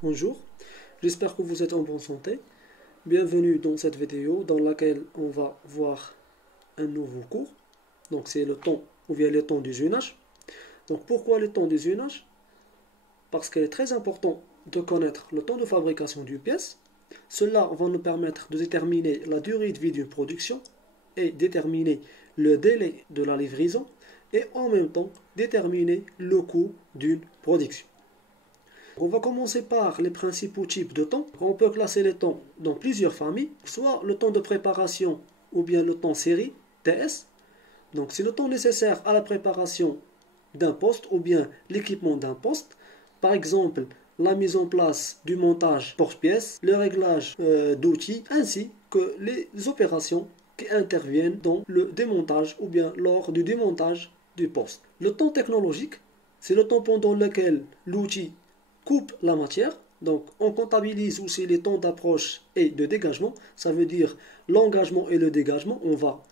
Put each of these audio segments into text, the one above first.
Bonjour, j'espère que vous êtes en bonne santé. Bienvenue dans cette vidéo dans laquelle on va voir un nouveau cours. Donc c'est le temps ou bien le temps d'usinage. Donc pourquoi le temps d'usinage? Parce qu'il est très important de connaître le temps de fabrication d'une pièce. Cela va nous permettre de déterminer la durée de vie d'une production et déterminer le délai de la livraison et en même temps déterminer le coût d'une production. On va commencer par les principaux types de temps. On peut classer les temps dans plusieurs familles, soit le temps de préparation ou bien le temps série, TS. Donc c'est le temps nécessaire à la préparation d'un poste ou bien l'équipement d'un poste. Par exemple, la mise en place du montage porte-pièce, le réglage d'outils, ainsi que les opérations qui interviennent dans le démontage ou bien lors du démontage du poste. Le temps technologique, c'est le temps pendant lequel l'outil coupe la matière. Donc on comptabilise aussi les temps d'approche et de dégagement. Ça veut dire l'engagement et le dégagement, on va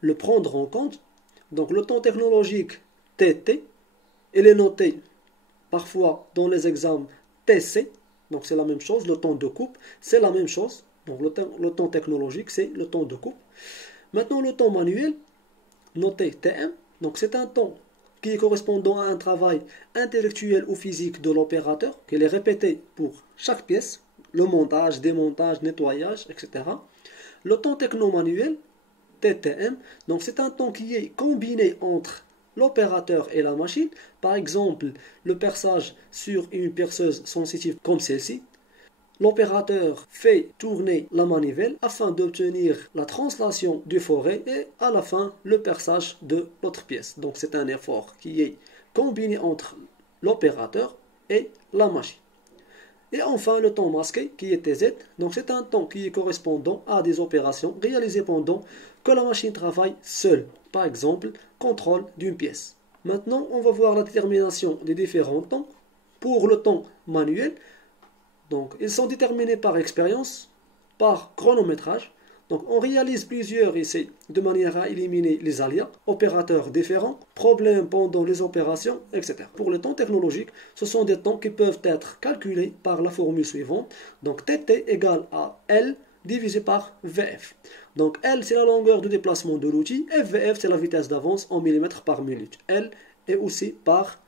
le prendre en compte. Donc le temps technologique TT, il est noté parfois dans les examens TC. Donc c'est la même chose, le temps de coupe, c'est la même chose. Donc le temps technologique, c'est le temps de coupe. Maintenant le temps manuel, noté TM. Donc c'est un temps qui est correspondant à un travail intellectuel ou physique de l'opérateur, qu'il est répété pour chaque pièce, le montage, démontage, nettoyage, etc. Le temps techno-manuel, TTM, donc c'est un temps qui est combiné entre l'opérateur et la machine. Par exemple, le perçage sur une perceuse sensitive comme celle-ci. L'opérateur fait tourner la manivelle afin d'obtenir la translation du forêt et à la fin le perçage de l'autre pièce. Donc c'est un effort qui est combiné entre l'opérateur et la machine. Et enfin le temps masqué qui est TZ. Donc c'est un temps qui est correspondant à des opérations réalisées pendant que la machine travaille seule. Par exemple, contrôle d'une pièce. Maintenant on va voir la détermination des différents temps. Pour le temps manuel, donc, ils sont déterminés par expérience, par chronométrage. Donc, on réalise plusieurs essais de manière à éliminer les aléas, opérateurs différents, problèmes pendant les opérations, etc. Pour le temps technologique, ce sont des temps qui peuvent être calculés par la formule suivante. Donc, TT égale à L divisé par VF. Donc, L, c'est la longueur de déplacement de l'outil et VF, c'est la vitesse d'avance en millimètres par minute. L est aussi par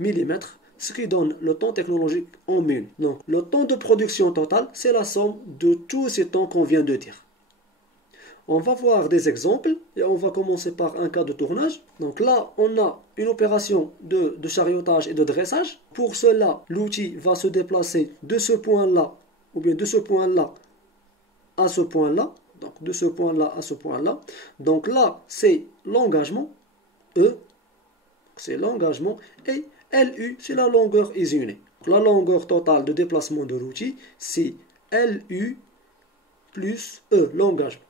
millimètre, ce qui donne le temps technologique en minutes. Donc, le temps de production total, c'est la somme de tous ces temps qu'on vient de dire. On va voir des exemples et on va commencer par un cas de tournage. Donc là, on a une opération de chariotage et de dressage. Pour cela, l'outil va se déplacer de ce point-là ou bien de ce point-là à ce point-là. Donc de ce point-là à ce point-là. Donc là, c'est l'engagement. E, c'est l'engagement. Et LU, c'est la longueur isolée. La longueur totale de déplacement de l'outil, c'est LU plus E, l'engagement.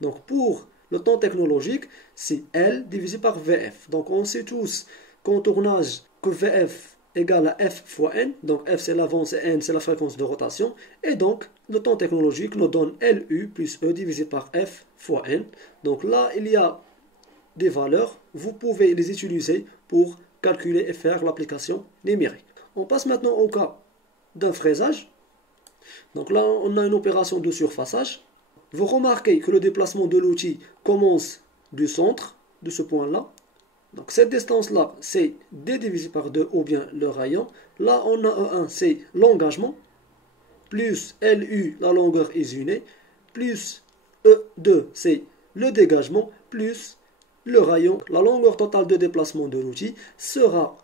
Donc pour le temps technologique, c'est L divisé par VF. Donc on sait tous qu'en tournage, que VF égale à F fois N. Donc F c'est l'avance et N c'est la fréquence de rotation. Et donc le temps technologique nous donne LU plus E divisé par F fois N. Donc là, il y a des valeurs. Vous pouvez les utiliser pour calculer et faire l'application numérique. On passe maintenant au cas d'un fraisage. Donc là, on a une opération de surfaçage. Vous remarquez que le déplacement de l'outil commence du centre, de ce point-là. Donc cette distance-là, c'est D divisé par 2 ou bien le rayon. Là, on a E1, c'est l'engagement, plus LU, la longueur isolée, plus E2, c'est le dégagement, plus le rayon. La longueur totale de déplacement de l'outil sera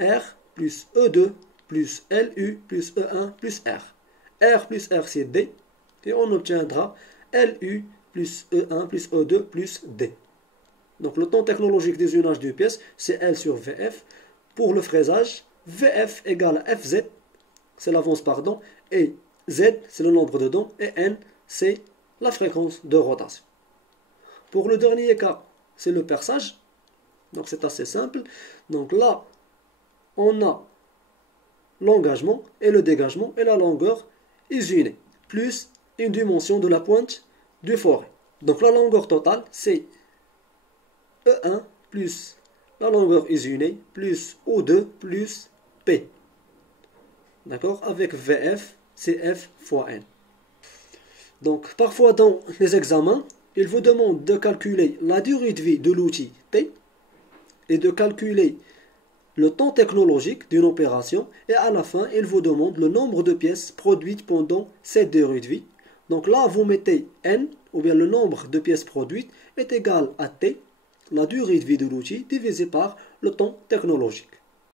R plus E2 plus LU plus E1 plus R. R plus R, c'est D. Et on obtiendra LU plus E1 plus E2 plus D. Donc le temps technologique d'usinage d'une pièce, c'est L sur VF. Pour le fraisage, VF égale à FZ, c'est l'avance pardon, et Z, c'est le nombre de dents, et N, c'est la fréquence de rotation. Pour le dernier cas, c'est le perçage. Donc c'est assez simple. Donc là, on a l'engagement et le dégagement et la longueur isolée, plus une dimension de la pointe du forêt. Donc la longueur totale, c'est E1 plus la longueur isolée plus O2 plus P. d'accord, avec VF, c'est F fois N. Donc, parfois dans les examens, il vous demande de calculer la durée de vie de l'outil T et de calculer le temps technologique d'une opération, et à la fin, il vous demande le nombre de pièces produites pendant cette durée de vie. Donc là, vous mettez N, ou bien le nombre de pièces produites, est égal à T, la durée de vie de l'outil, divisé par le temps technologique.